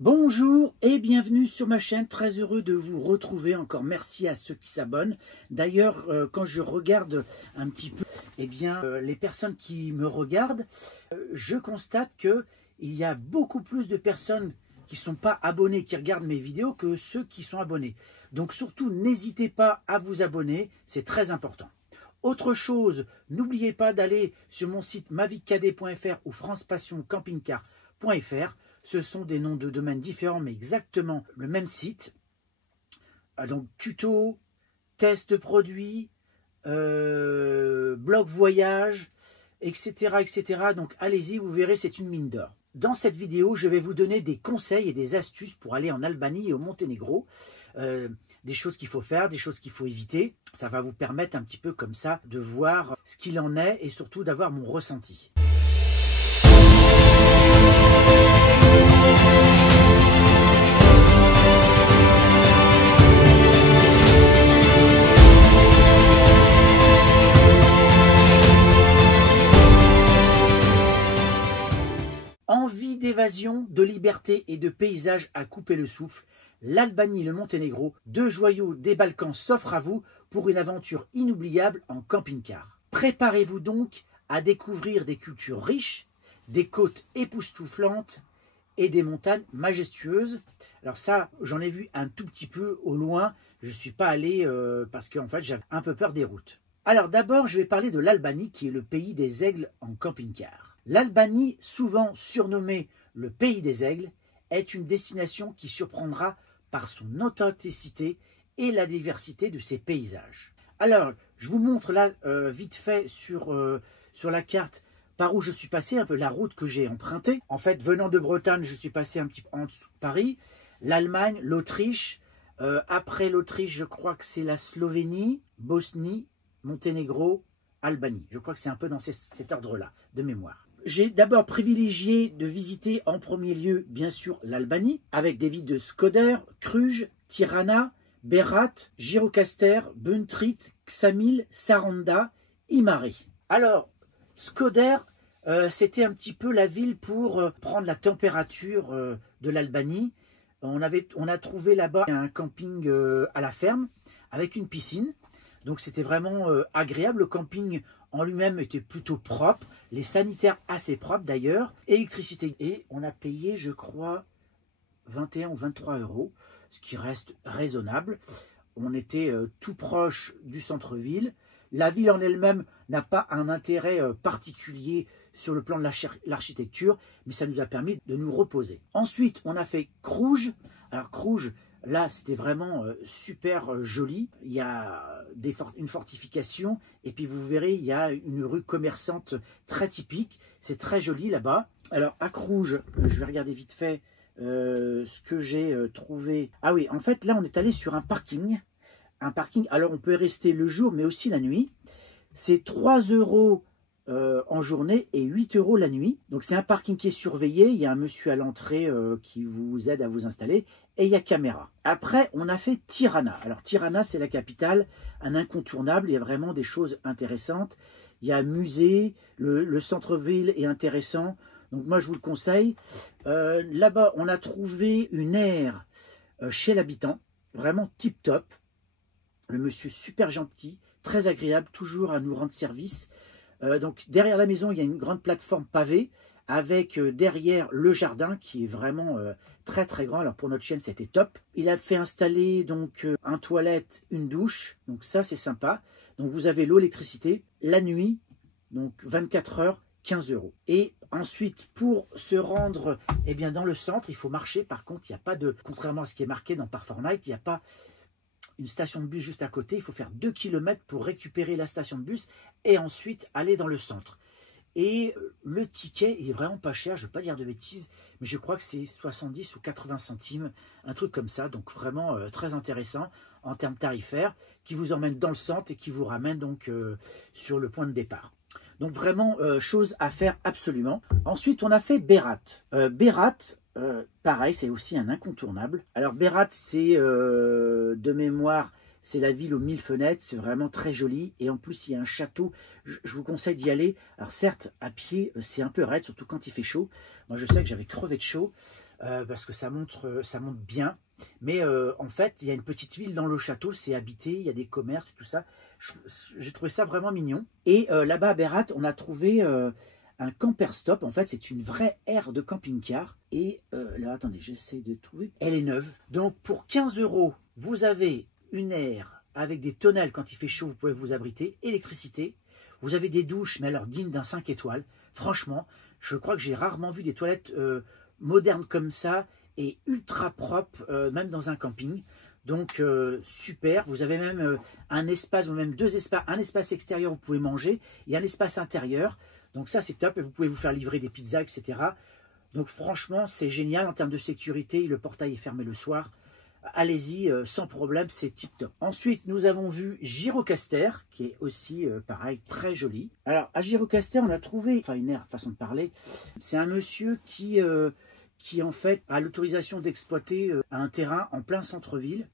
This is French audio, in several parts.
Bonjour et bienvenue sur ma chaîne, très heureux de vous retrouver, encore merci à ceux qui s'abonnent. D'ailleurs, quand je regarde un petit peu les personnes qui me regardent, je constate qu'il y a beaucoup plus de personnes qui ne sont pas abonnés, qui regardent mes vidéos, que ceux qui sont abonnés. Donc surtout, n'hésitez pas à vous abonner, c'est très important. Autre chose, n'oubliez pas d'aller sur mon site maviccadet.fr ou francepassioncampingcar.fr. Ce sont des noms de domaines différents, mais exactement le même site. Donc, tuto, test de produits, blog voyage, etc., etc. Donc, allez-y, vous verrez, c'est une mine d'or. Dans cette vidéo, je vais vous donner des conseils et des astuces pour aller en Albanie et au Monténégro. Des choses qu'il faut faire, des choses qu'il faut éviter. Ça va vous permettre un petit peu comme ça de voir ce qu'il en est et surtout d'avoir mon ressenti. Envie d'évasion, de liberté et de paysage à couper le souffle, l'Albanie et le Monténégro, deux joyaux des Balkans s'offrent à vous pour une aventure inoubliable en camping-car. Préparez-vous donc à découvrir des cultures riches, des côtes époustouflantes et des montagnes majestueuses. Alors ça, j'en ai vu un tout petit peu au loin, je ne suis pas allé parce qu'en fait j'avais un peu peur des routes. Alors d'abord, je vais parler de l'Albanie qui est le pays des aigles en camping-car. L'Albanie, souvent surnommée le pays des aigles, est une destination qui surprendra par son authenticité et la diversité de ses paysages. Alors, je vous montre là vite fait sur la carte par où je suis passé, un peu la route que j'ai empruntée. En fait, venant de Bretagne, je suis passé un petit peu en dessous de Paris, l'Allemagne, l'Autriche. Après l'Autriche, je crois que c'est la Slovénie, Bosnie, Monténégro, Albanie. Je crois que c'est un peu dans cet ordre-là, de mémoire. J'ai d'abord privilégié de visiter en premier lieu, bien sûr, l'Albanie, avec des villes de Skoder, Cluj, Tirana, Berat, Gjirokastër, Buntrit, Ksamil, Saranda, Imare. Alors, Skoder, c'était un petit peu la ville pour prendre la température de l'Albanie. On a trouvé là-bas un camping à la ferme, avec une piscine. Donc c'était vraiment agréable. Le camping en lui-même était plutôt propre. Les sanitaires assez propres d'ailleurs. Électricité. Et on a payé, je crois, 21 ou 23 €, ce qui reste raisonnable. On était tout proche du centre-ville. La ville en elle-même n'a pas un intérêt particulier sur le plan de l'architecture, mais ça nous a permis de nous reposer. Ensuite, on a fait Cluj. Alors Cluj, là, c'était vraiment super joli. Il y a une fortification et puis vous verrez, il y a une rue commerçante très typique. C'est très joli là-bas. Alors à Cluj, je vais regarder vite fait ce que j'ai trouvé. Ah oui, en fait, là, on est allé sur un parking. Alors on peut y rester le jour, mais aussi la nuit. C'est 3 € en journée et 8 € la nuit. Donc c'est un parking qui est surveillé. Il y a un monsieur à l'entrée qui vous aide à vous installer. Et il y a caméra. Après, on a fait Tirana. Alors Tirana, c'est la capitale, un incontournable. Il y a vraiment des choses intéressantes. Il y a un musée, le centre-ville est intéressant. Donc moi, je vous le conseille. Là-bas, on a trouvé une aire chez l'habitant. Vraiment tip-top. Le monsieur super gentil, très agréable, toujours à nous rendre service. Donc derrière la maison, il y a une grande plateforme pavée avec derrière le jardin qui est vraiment très très grand. Alors pour notre chaîne, c'était top. Il a fait installer donc un toilette, une douche. Donc ça, c'est sympa. Donc vous avez l'eau, l'électricité. La nuit, donc 24 heures, 15 €. Et ensuite, pour se rendre dans le centre, il faut marcher. Par contre, il n'y a pas de, contrairement à ce qui est marqué dans Park4Night, il n'y a pas une station de bus juste à côté. Il faut faire 2 km pour récupérer la station de bus et ensuite aller dans le centre. Et le ticket il est vraiment pas cher, je ne veux pas dire de bêtises, mais je crois que c'est 70 ou 80 centimes, un truc comme ça. Donc vraiment très intéressant en termes tarifaires, qui vous emmène dans le centre et qui vous ramène donc sur le point de départ. Donc vraiment chose à faire absolument. Ensuite on a fait Berat. Berat, pareil, c'est aussi un incontournable. Alors Berat, c'est de mémoire, c'est la ville aux 1000 fenêtres, c'est vraiment très joli. Et en plus, il y a un château, je vous conseille d'y aller. Alors certes, à pied, c'est un peu raide, surtout quand il fait chaud. Moi, je sais que j'avais crevé de chaud. parce que ça monte bien. Mais en fait, il y a une petite ville dans le château, c'est habité, il y a des commerces et tout ça. J'ai trouvé ça vraiment mignon. Et là-bas à Berat, on a trouvé un camper stop. En fait, c'est une vraie aire de camping-car. Et là, attendez, j'essaie de trouver. Elle est neuve. Donc, pour 15 €, vous avez une aire avec des tonnelles. Quand il fait chaud, vous pouvez vous abriter. Électricité. Vous avez des douches, mais alors dignes d'un 5 étoiles. Franchement, je crois que j'ai rarement vu des toilettes modernes comme ça et ultra propres, même dans un camping. Donc super, vous avez même un espace, ou même deux espaces, un espace extérieur où vous pouvez manger et un espace intérieur. Donc ça c'est top, et vous pouvez vous faire livrer des pizzas, etc. Donc franchement c'est génial en termes de sécurité, le portail est fermé le soir. Allez-y sans problème, c'est tip top. Ensuite nous avons vu Gyrocaster, qui est aussi pareil, très joli. Alors à Gyrocaster on a trouvé, enfin une aire, façon de parler, c'est un monsieur qui en fait a l'autorisation d'exploiter un terrain en plein centre-ville.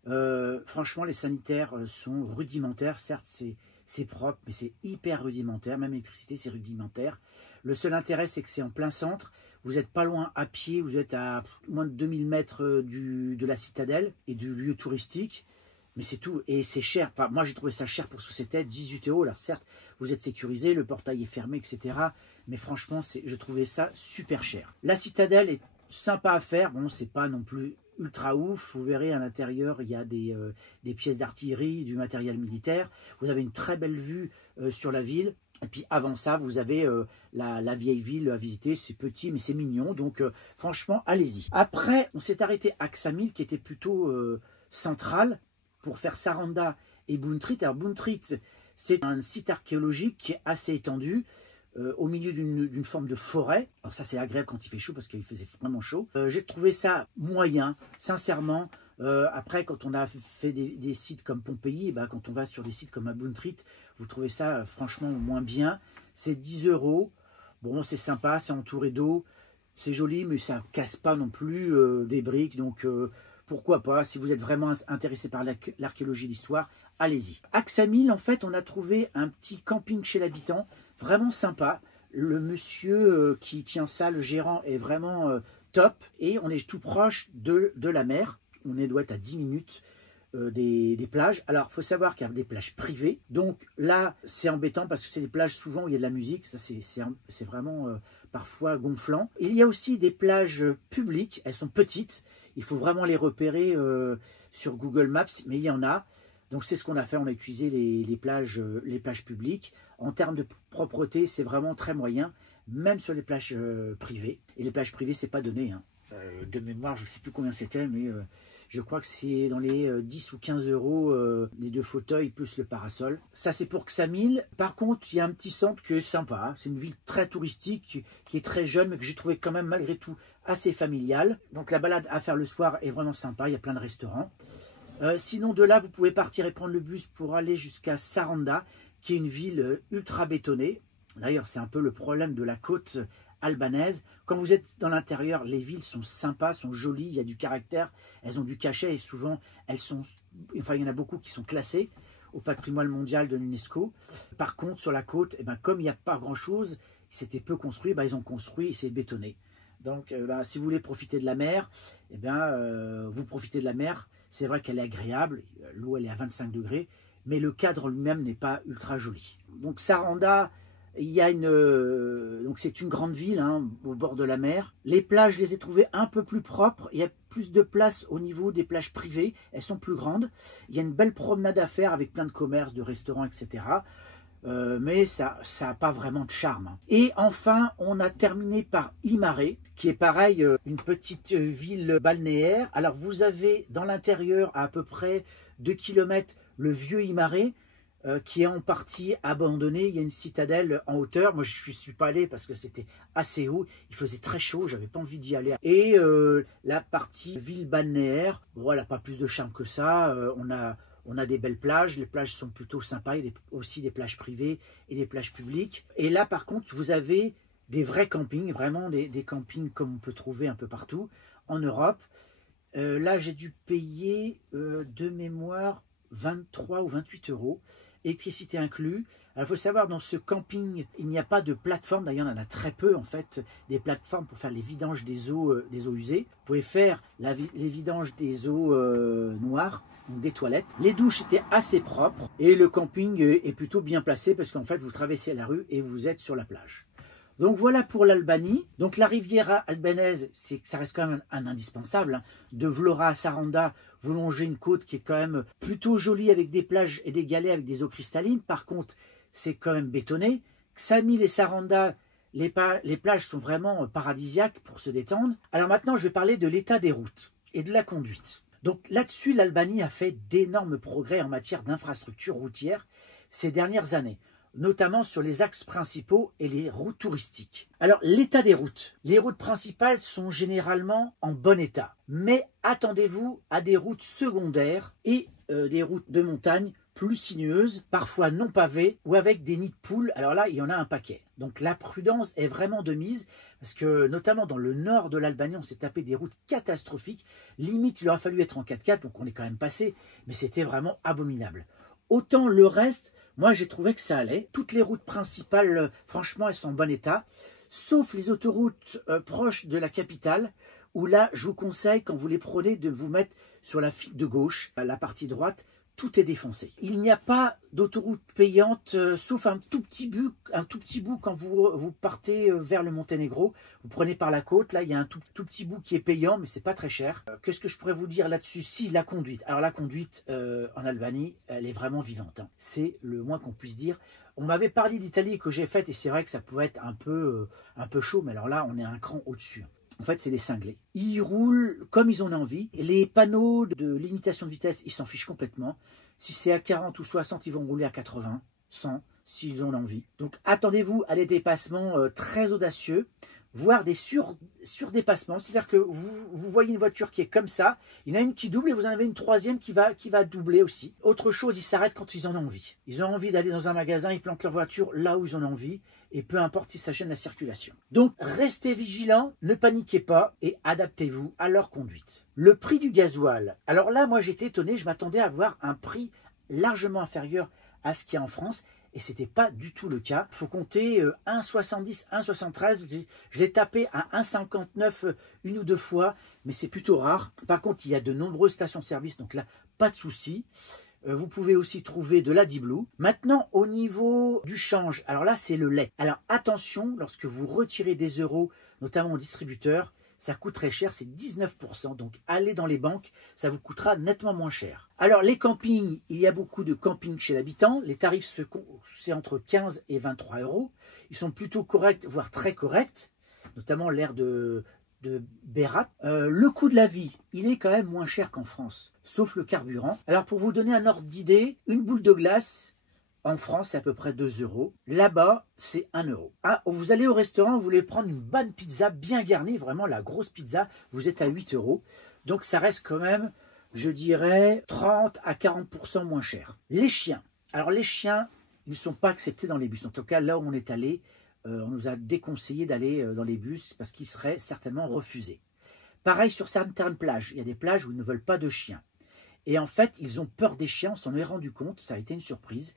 Franchement, les sanitaires sont rudimentaires. Certes, c'est propre, mais c'est hyper rudimentaire. Même l'électricité, c'est rudimentaire. Le seul intérêt, c'est que c'est en plein centre. Vous n'êtes pas loin à pied. Vous êtes à moins de 2000 mètres de la citadelle et du lieu touristique. Mais c'est tout. Et c'est cher. Enfin, moi, j'ai trouvé ça cher pour ce que c'était. 18 €. Alors, certes, vous êtes sécurisé. Le portail est fermé, etc. Mais franchement, je trouvais ça super cher. La citadelle est sympa à faire, bon c'est pas non plus ultra ouf, vous verrez à l'intérieur il y a des pièces d'artillerie, du matériel militaire, vous avez une très belle vue sur la ville, et puis avant ça vous avez la vieille ville à visiter, c'est petit mais c'est mignon, donc franchement allez-y. Après on s'est arrêté à Ksamil qui était plutôt central pour faire Saranda et Buntrit. Alors Buntrit c'est un site archéologique qui est assez étendu, au milieu d'une forme de forêt. Alors ça c'est agréable quand il fait chaud parce qu'il faisait vraiment chaud. J'ai trouvé ça moyen, sincèrement. Après quand on a fait des sites comme Pompéi, bah, quand on va sur des sites comme Abuntrit, vous trouvez ça franchement moins bien. C'est 10 €. Bon c'est sympa, c'est entouré d'eau, c'est joli mais ça casse pas non plus des briques. Donc pourquoi pas, si vous êtes vraiment intéressé par l'archéologie, l'histoire, allez-y. À Ksamil, en fait, on a trouvé un petit camping chez l'habitant, vraiment sympa. Le monsieur qui tient ça, le gérant, est vraiment top. Et on est tout proche de la mer. On doit être à 10 minutes des plages. Alors, il faut savoir qu'il y a des plages privées. Donc là, c'est embêtant parce que c'est des plages souvent où il y a de la musique. Ça, c'est vraiment parfois gonflant. Et il y a aussi des plages publiques. Elles sont petites. Il faut vraiment les repérer sur Google Maps, mais il y en a. Donc c'est ce qu'on a fait, on a utilisé les plages publiques. En termes de propreté, c'est vraiment très moyen, même sur les plages privées. Et les plages privées, c'est pas donné. Hein. De mémoire, je ne sais plus combien c'était, mais je crois que c'est dans les 10 ou 15 € les deux fauteuils plus le parasol. Ça, c'est pour Ksamil. Par contre, il y a un petit centre qui est sympa. Hein. C'est une ville très touristique, qui est très jeune, mais que j'ai trouvé quand même malgré tout assez familiale. Donc la balade à faire le soir est vraiment sympa. Il y a plein de restaurants. Sinon, de là, vous pouvez partir et prendre le bus pour aller jusqu'à Saranda, qui est une ville ultra bétonnée. D'ailleurs, c'est un peu le problème de la côte albanaise. Quand vous êtes dans l'intérieur, les villes sont sympas, sont jolies, il y a du caractère, elles ont du cachet et souvent, il y en a beaucoup qui sont classées au patrimoine mondial de l'UNESCO. Par contre, sur la côte, comme il n'y a pas grand-chose, c'était peu construit, ils ont construit et c'est bétonné. Donc, si vous voulez profiter de la mer, vous profitez de la mer. C'est vrai qu'elle est agréable, l'eau elle est à 25 degrés, mais le cadre lui-même n'est pas ultra joli. Donc Saranda, il y a donc c'est une grande ville hein, au bord de la mer. Les plages, je les ai trouvées un peu plus propres. Il y a plus de place au niveau des plages privées. Elles sont plus grandes. Il y a une belle promenade à faire avec plein de commerces, de restaurants, etc. Mais ça n'a pas vraiment de charme. Et enfin, on a terminé par Imare, qui est pareil, une petite ville balnéaire. Alors vous avez dans l'intérieur à peu près 2 km le vieux Imare, qui est en partie abandonné. Il y a une citadelle en hauteur. Moi, je ne suis pas allé parce que c'était assez haut. Il faisait très chaud, j'avais pas envie d'y aller. Et la partie ville balnéaire, bon, elle n'a pas plus de charme que ça. On a des belles plages, les plages sont plutôt sympas, il y a aussi des plages privées et des plages publiques. Et là, par contre, vous avez des vrais campings, vraiment des campings comme on peut trouver un peu partout en Europe. Là, j'ai dû payer de mémoire 23 ou 28 €. électricité inclus. Alors, il faut savoir, dans ce camping, il n'y a pas de plateforme. D'ailleurs, il y en a très peu, en fait, des plateformes pour faire les vidanges des eaux usées. Vous pouvez faire les vidanges des eaux noires, donc des toilettes. Les douches étaient assez propres et le camping est plutôt bien placé parce qu'en fait, vous traversez la rue et vous êtes sur la plage. Donc voilà pour l'Albanie. Donc la Riviera albanaise, ça reste quand même un indispensable. Hein. De Vlora à Saranda, vous longez une côte qui est quand même plutôt jolie avec des plages et des galets avec des eaux cristallines. Par contre, c'est quand même bétonné. Ksamil et Saranda, les plages sont vraiment paradisiaques pour se détendre. Alors maintenant, je vais parler de l'état des routes et de la conduite. Donc là-dessus, l'Albanie a fait d'énormes progrès en matière d'infrastructures routières ces dernières années, notamment sur les axes principaux et les routes touristiques. Alors, l'état des routes. Les routes principales sont généralement en bon état, mais attendez-vous à des routes secondaires et des routes de montagne plus sinueuses, parfois non pavées ou avec des nids de poules. Alors là, il y en a un paquet. Donc la prudence est vraiment de mise, parce que notamment dans le nord de l'Albanie, on s'est tapé des routes catastrophiques. Limite, il aurait fallu être en 4x4, donc on est quand même passé, mais c'était vraiment abominable. Autant le reste, moi j'ai trouvé que ça allait. Toutes les routes principales, franchement, elles sont en bon état, sauf les autoroutes proches de la capitale, où là, je vous conseille, quand vous les prenez, de vous mettre sur la file de gauche, la partie droite, tout est défoncé. Il n'y a pas d'autoroute payante, sauf un tout petit bout quand vous partez vers le Monténégro. Vous prenez par la côte, là il y a un tout petit bout qui est payant, mais c'est pas très cher. Qu'est-ce que je pourrais vous dire là-dessus? Si, la conduite. Alors la conduite en Albanie, elle est vraiment vivante. Hein. C'est le moins qu'on puisse dire. On m'avait parlé d'Italie que j'ai faite et c'est vrai que ça pouvait être un peu chaud, mais alors là on est un cran au-dessus. En fait, c'est des cinglés. Ils roulent comme ils en ont envie. Les panneaux de limitation de vitesse, ils s'en fichent complètement. Si c'est à 40 ou 60, ils vont rouler à 80, 100, s'ils en ont envie. Donc, attendez-vous à des dépassements très audacieux, voire des surdépassements. C'est-à-dire que vous voyez une voiture qui est comme ça, il y en a une qui double et vous en avez une troisième qui va doubler aussi. Autre chose, ils s'arrêtent quand ils en ont envie. Ils ont envie d'aller dans un magasin, ils plantent leur voiture là où ils en ont envie. Et peu importe si ça gêne la circulation. Donc, restez vigilants, ne paniquez pas et adaptez-vous à leur conduite. Le prix du gasoil. Alors là, moi, j'étais étonné, je m'attendais à avoir un prix largement inférieur à ce qu'il y a en France. Et ce n'était pas du tout le cas. Il faut compter 1,70, 1,73. Je l'ai tapé à 1,59 une ou deux fois, mais c'est plutôt rare. Par contre, il y a de nombreuses stations-service, donc là, pas de souci. Vous pouvez aussi trouver de la Diblu. Maintenant, au niveau du change, alors là, c'est le lait. Alors attention, lorsque vous retirez des euros, notamment au distributeur, ça coûte très cher, c'est 19%. Donc allez dans les banques, ça vous coûtera nettement moins cher. Alors les campings, il y a beaucoup de campings chez l'habitant. Les tarifs, c'est entre 15 et 23 euros. Ils sont plutôt corrects, voire très corrects, notamment l'aire de Berat. Le coût de la vie, il est quand même moins cher qu'en France, sauf le carburant. Alors pour vous donner un ordre d'idée, une boule de glace, en France, c'est à peu près 2 euros. Là-bas, c'est 1 euro. Ah, vous allez au restaurant, vous voulez prendre une bonne pizza bien garnie, vraiment la grosse pizza, vous êtes à 8 euros. Donc ça reste quand même, je dirais, 30 à 40% moins cher. Les chiens. Alors les chiens, ils ne sont pas acceptés dans les bus. En tout cas, là où on est allé, on nous a déconseillé d'aller dans les bus parce qu'ils seraient certainement refusés. Pareil sur certaines plages. Il y a des plages où ils ne veulent pas de chiens. Et en fait, ils ont peur des chiens. On s'en est rendu compte. Ça a été une surprise.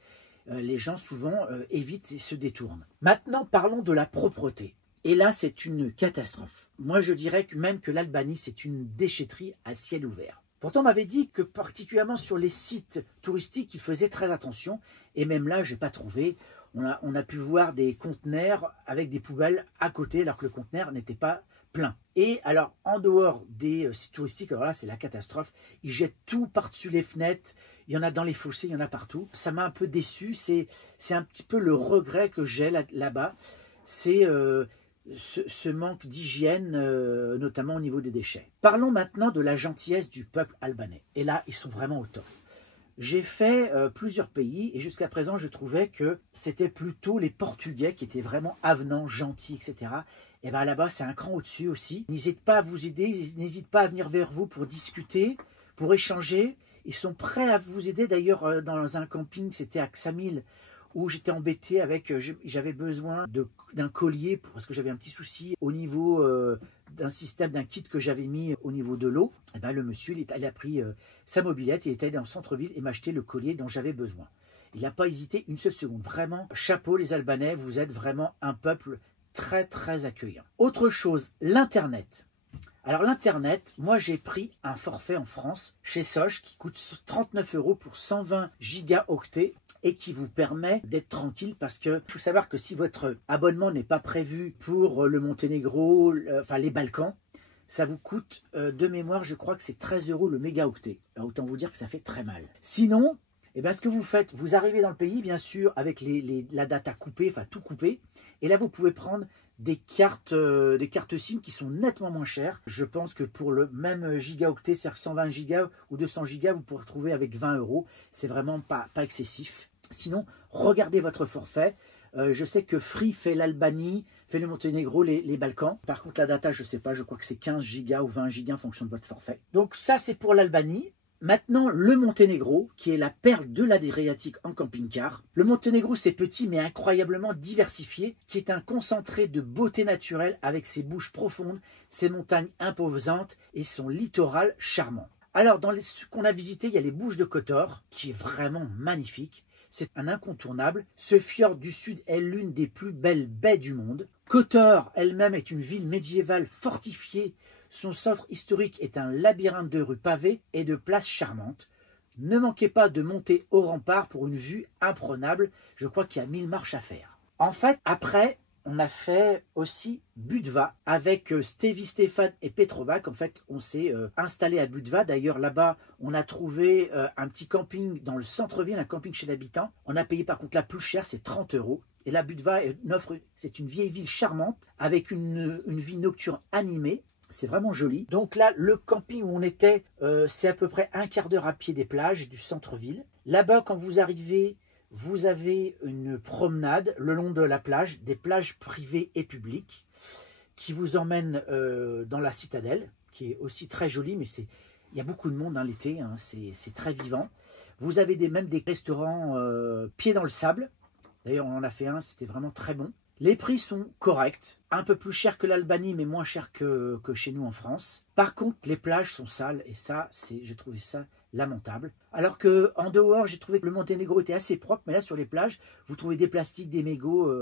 Les gens souvent évitent et se détournent. Maintenant, parlons de la propreté. Et là, c'est une catastrophe. Moi, je dirais que même que l'Albanie, c'est une déchetterie à ciel ouvert. Pourtant, on m'avait dit que particulièrement sur les sites touristiques, ils faisaient très attention. Et même là, je n'ai pas trouvé. On a pu voir des conteneurs avec des poubelles à côté, alors que le conteneur n'était pas plein. Et alors, en dehors des sites touristiques, alors là, c'est la catastrophe. Ils jettent tout par-dessus les fenêtres. Il y en a dans les fossés, il y en a partout. Ça m'a un peu déçu. C'est un petit peu le regret que j'ai là-bas. C'est ce manque d'hygiène, notamment au niveau des déchets. Parlons maintenant de la gentillesse du peuple albanais. Et là, ils sont vraiment au top. J'ai fait plusieurs pays et jusqu'à présent, je trouvais que c'était plutôt les Portugais qui étaient vraiment avenants, gentils, etc. Et bien là-bas, c'est un cran au-dessus aussi. N'hésitez pas à vous aider, n'hésitez pas à venir vers vous pour discuter, pour échanger. Ils sont prêts à vous aider. D'ailleurs, dans un camping, c'était à Ksamil, où j'étais embêté avec, j'avais besoin d'un collier parce que j'avais un petit souci au niveau d'un kit que j'avais mis au niveau de l'eau. Et ben le monsieur, il a pris sa mobilette, il est allé dans le centre-ville et m'a acheté le collier dont j'avais besoin. Il n'a pas hésité une seule seconde. Vraiment, chapeau les Albanais, vous êtes vraiment un peuple très très accueillant. Autre chose, l'Internet. Alors l'Internet, moi j'ai pris un forfait en France chez Sosh qui coûte 39 € pour 120 gigaoctets et qui vous permet d'être tranquille parce que il faut savoir que si votre abonnement n'est pas prévu pour le Monténégro, enfin les Balkans, ça vous coûte de mémoire, je crois que c'est 13 € le mégaoctet. Autant vous dire que ça fait très mal. Sinon, eh bien, ce que vous faites, vous arrivez dans le pays, bien sûr, avec la data coupée, enfin tout coupé, et là vous pouvez prendre des cartes SIM qui sont nettement moins chères. Je pense que pour le même gigaoctet, c'est-à-dire 120 gigas ou 200 gigas, vous pourrez trouver avec 20 €. C'est vraiment pas excessif. Sinon, regardez votre forfait. Je sais que Free fait l'Albanie, fait le Monténégro, les Balkans. Par contre, la data, je ne sais pas, je crois que c'est 15 gigas ou 20 gigas en fonction de votre forfait. Donc ça, c'est pour l'Albanie. Maintenant, le Monténégro, qui est la perle de l'Adriatique en camping-car. Le Monténégro, c'est petit mais incroyablement diversifié, qui est un concentré de beauté naturelle avec ses bouches profondes, ses montagnes imposantes et son littoral charmant. Alors, dans ce qu'on a visité, il y a les Bouches de Kotor, qui est vraiment magnifique. C'est un incontournable. Ce fjord du sud est l'une des plus belles baies du monde. Kotor elle-même est une ville médiévale fortifiée. Son centre historique est un labyrinthe de rues pavées et de places charmantes. Ne manquez pas de monter au rempart pour une vue imprenable. Je crois qu'il y a 1000 marches à faire. En fait, après, on a fait aussi Budva avec Stevie Stéphane et Petrovac. En fait, on s'est installé à Budva. D'ailleurs, là-bas, on a trouvé un petit camping dans le centre-ville, un camping chez l'habitant. On a payé par contre la plus chère, c'est 30 €. Et la Budva c'est une vieille ville charmante avec une vie nocturne animée. C'est vraiment joli. Donc là, le camping où on était, c'est à peu près un quart d'heure à pied des plages du centre-ville. Là-bas, quand vous arrivez, vous avez une promenade le long de la plage, des plages privées et publiques, qui vous emmènent dans la citadelle, qui est aussi très jolie, mais il y a beaucoup de monde l'été, hein, c'est très vivant. Vous avez même des restaurants pieds dans le sable. D'ailleurs, on en a fait un, c'était vraiment très bon. Les prix sont corrects, un peu plus chers que l'Albanie, mais moins chers que chez nous en France. Par contre, les plages sont sales, et ça, j'ai trouvé ça lamentable. Alors qu'en dehors, j'ai trouvé que le Monténégro était assez propre, mais là, sur les plages, vous trouvez des plastiques, des mégots,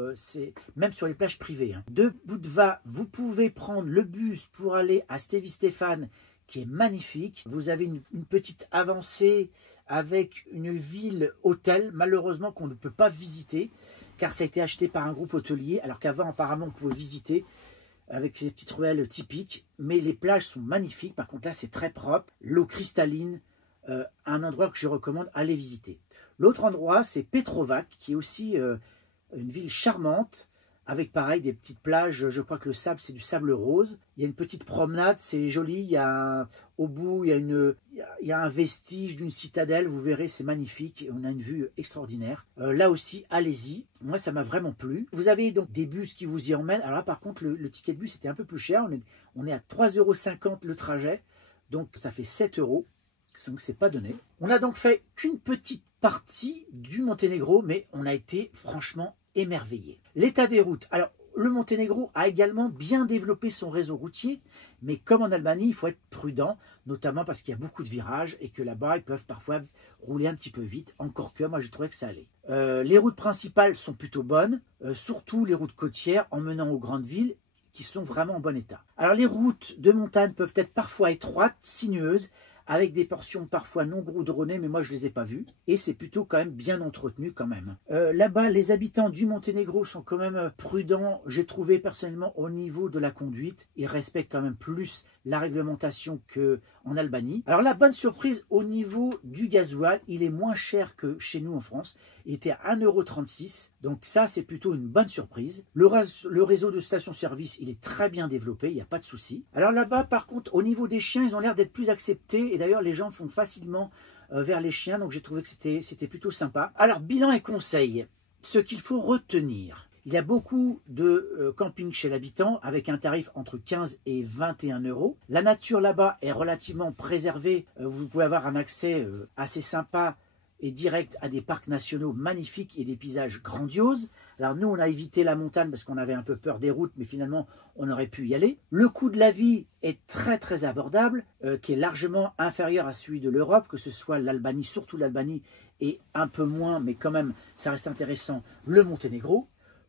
même sur les plages privées. Hein. De Budva, vous pouvez prendre le bus pour aller à Stevie Stéphane, qui est magnifique. Vous avez une petite avancée avec une ville hôtel, malheureusement, qu'on ne peut pas visiter, car ça a été acheté par un groupe hôtelier, alors qu'avant, apparemment, on pouvait visiter avec ces petites ruelles typiques. Mais les plages sont magnifiques. Par contre, là, c'est très propre. L'eau cristalline, un endroit que je recommande, allez visiter. L'autre endroit, c'est Petrovac, qui est aussi une ville charmante, avec pareil des petites plages. Je crois que le sable, c'est du sable rose. Il y a une petite promenade, c'est joli. Il y a au bout, il y a un vestige d'une citadelle. Vous verrez, c'est magnifique. On a une vue extraordinaire. Là aussi, allez-y. Moi, ça m'a vraiment plu. Vous avez donc des bus qui vous y emmènent. Alors là, par contre, le ticket de bus était un peu plus cher. On est à 3,50 € le trajet. Donc, ça fait 7 €. Donc, c'est pas donné. On n'a donc fait qu'une petite partie du Monténégro, mais on a été franchement émerveillé. L'état des routes. Alors, le Monténégro a également bien développé son réseau routier, mais comme en Albanie, il faut être prudent, notamment parce qu'il y a beaucoup de virages et que là-bas, ils peuvent parfois rouler un petit peu vite. Encore que, moi, j'ai trouvé que ça allait. Les routes principales sont plutôt bonnes, surtout les routes côtières emmenant aux grandes villes qui sont vraiment en bon état. Alors, les routes de montagne peuvent être parfois étroites, sinueuses, avec des portions parfois non goudronnées, mais moi je ne les ai pas vues. Et c'est plutôt quand même bien entretenu quand même. Là-bas, les habitants du Monténégro sont quand même prudents, j'ai trouvé personnellement, au niveau de la conduite. Ils respectent quand même plus la réglementation qu'en Albanie. Alors la bonne surprise, au niveau du gasoil, il est moins cher que chez nous en France. Il était à 1,36 €. Donc ça, c'est plutôt une bonne surprise. Le réseau de stations-service, il est très bien développé, il n'y a pas de souci. Alors là-bas, par contre, au niveau des chiens, ils ont l'air d'être plus acceptés. Et d'ailleurs, les gens font facilement vers les chiens. Donc j'ai trouvé que c'était plutôt sympa. Alors, bilan et conseils. Ce qu'il faut retenir. Il y a beaucoup de camping chez l'habitant avec un tarif entre 15 et 21 €. La nature là-bas est relativement préservée. Vous pouvez avoir un accès assez sympa est direct à des parcs nationaux magnifiques et des paysages grandioses. Alors nous, on a évité la montagne parce qu'on avait un peu peur des routes, mais finalement, on aurait pu y aller. Le coût de la vie est très très abordable, qui est largement inférieur à celui de l'Europe, que ce soit l'Albanie, surtout l'Albanie, et un peu moins, mais quand même, ça reste intéressant, le Monténégro.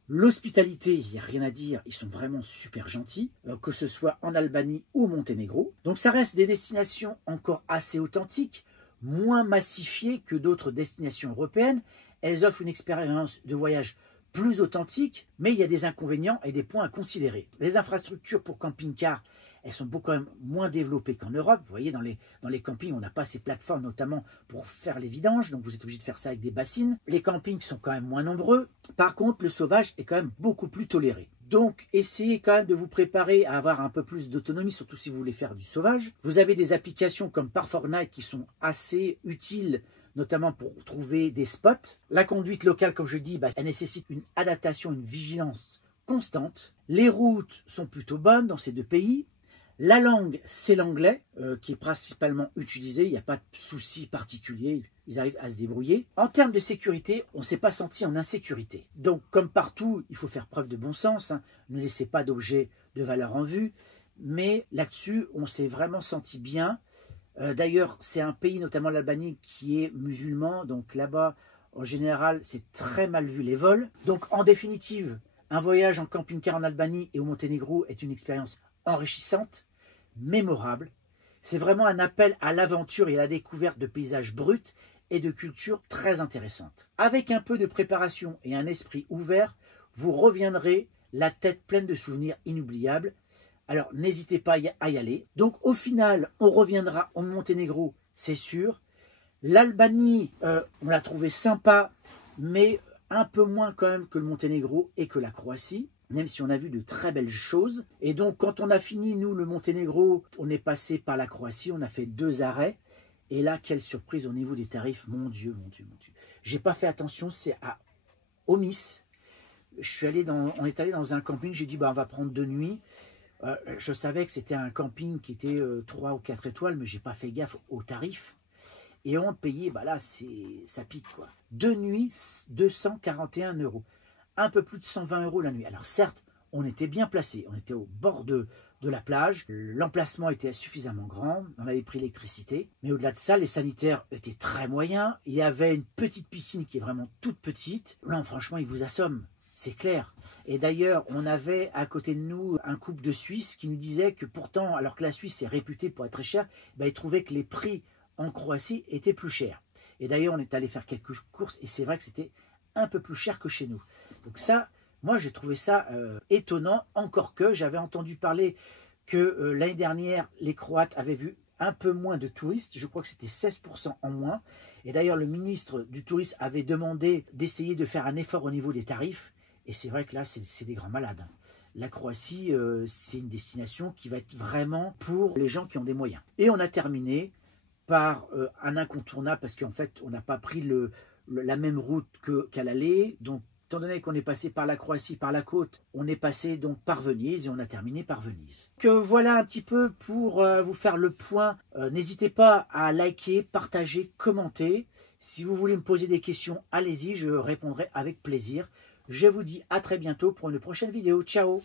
L'hospitalité, il n'y a rien à dire, ils sont vraiment super gentils, que ce soit en Albanie ou au Monténégro. Donc ça reste des destinations encore assez authentiques, moins massifiées que d'autres destinations européennes. Elles offrent une expérience de voyage plus authentique, mais il y a des inconvénients et des points à considérer. Les infrastructures pour camping-car, elles sont beaucoup quand même moins développées qu'en Europe. Vous voyez, dans les campings, on n'a pas ces plateformes, notamment pour faire les vidanges. Donc, vous êtes obligé de faire ça avec des bassines. Les campings sont quand même moins nombreux. Par contre, le sauvage est quand même beaucoup plus toléré. Donc, essayez quand même de vous préparer à avoir un peu plus d'autonomie, surtout si vous voulez faire du sauvage. Vous avez des applications comme Park4Night qui sont assez utiles, notamment pour trouver des spots. La conduite locale, comme je dis, elle nécessite une adaptation, une vigilance constante. Les routes sont plutôt bonnes dans ces deux pays. La langue, c'est l'anglais, qui est principalement utilisé. Il n'y a pas de souci particulier. Ils arrivent à se débrouiller. En termes de sécurité, on ne s'est pas senti en insécurité. Donc, comme partout, il faut faire preuve de bon sens. Ne laissez pas d'objets de valeur en vue. Mais là-dessus, on s'est vraiment senti bien. D'ailleurs, c'est un pays, notamment l'Albanie, qui est musulman. Donc là-bas, en général, c'est très mal vu les vols. Donc, en définitive, un voyage en camping-car en Albanie et au Monténégro est une expérience enrichissante, mémorable. C'est vraiment un appel à l'aventure et à la découverte de paysages bruts et de cultures très intéressantes. Avec un peu de préparation et un esprit ouvert, vous reviendrez la tête pleine de souvenirs inoubliables. Alors n'hésitez pas à y aller. Donc au final, on reviendra au Monténégro, c'est sûr. L'Albanie, on l'a trouvé sympa, mais un peu moins quand même que le Monténégro et que la Croatie, même si on a vu de très belles choses. Et donc, quand on a fini, nous, le Monténégro, on est passé par la Croatie, on a fait 2 arrêts. Et là, quelle surprise au niveau des tarifs, mon Dieu, mon Dieu, mon Dieu. J'ai pas fait attention, c'est à Omis. On est allé dans un camping, j'ai dit, on va prendre 2 nuits. Je savais que c'était un camping qui était 3 ou 4 étoiles, mais j'ai pas fait gaffe aux tarifs. Et on payait, là, ça pique, quoi. 2 nuits, 241 €. Un peu plus de 120 € la nuit. Alors certes, on était bien placé, on était au bord de la plage, l'emplacement était suffisamment grand, on avait pris l'électricité, mais au-delà de ça, les sanitaires étaient très moyens, il y avait une petite piscine qui est vraiment toute petite. Non, franchement, ils vous assomment, c'est clair. Et d'ailleurs, on avait à côté de nous un couple de Suisses qui nous disait que pourtant, alors que la Suisse est réputée pour être très chère, ils trouvaient que les prix en Croatie étaient plus chers. Et d'ailleurs, on est allé faire quelques courses et c'est vrai que c'était un peu plus cher que chez nous. Donc ça, moi j'ai trouvé ça étonnant, encore que j'avais entendu parler que l'année dernière, les Croates avaient vu un peu moins de touristes, je crois que c'était 16% en moins. Et d'ailleurs, le ministre du Tourisme avait demandé d'essayer de faire un effort au niveau des tarifs. Et c'est vrai que là, c'est des grands malades. La Croatie, c'est une destination qui va être vraiment pour les gens qui ont des moyens. Et on a terminé par un incontournable, parce qu'en fait, on n'a pas pris la même route qu'à l'aller. Donc, étant donné qu'on est passé par la Croatie, par la côte, on est passé donc par Venise et on a terminé par Venise. Donc, voilà un petit peu pour vous faire le point. N'hésitez pas à liker, partager, commenter. Si vous voulez me poser des questions, allez-y, je répondrai avec plaisir. Je vous dis à très bientôt pour une prochaine vidéo. Ciao!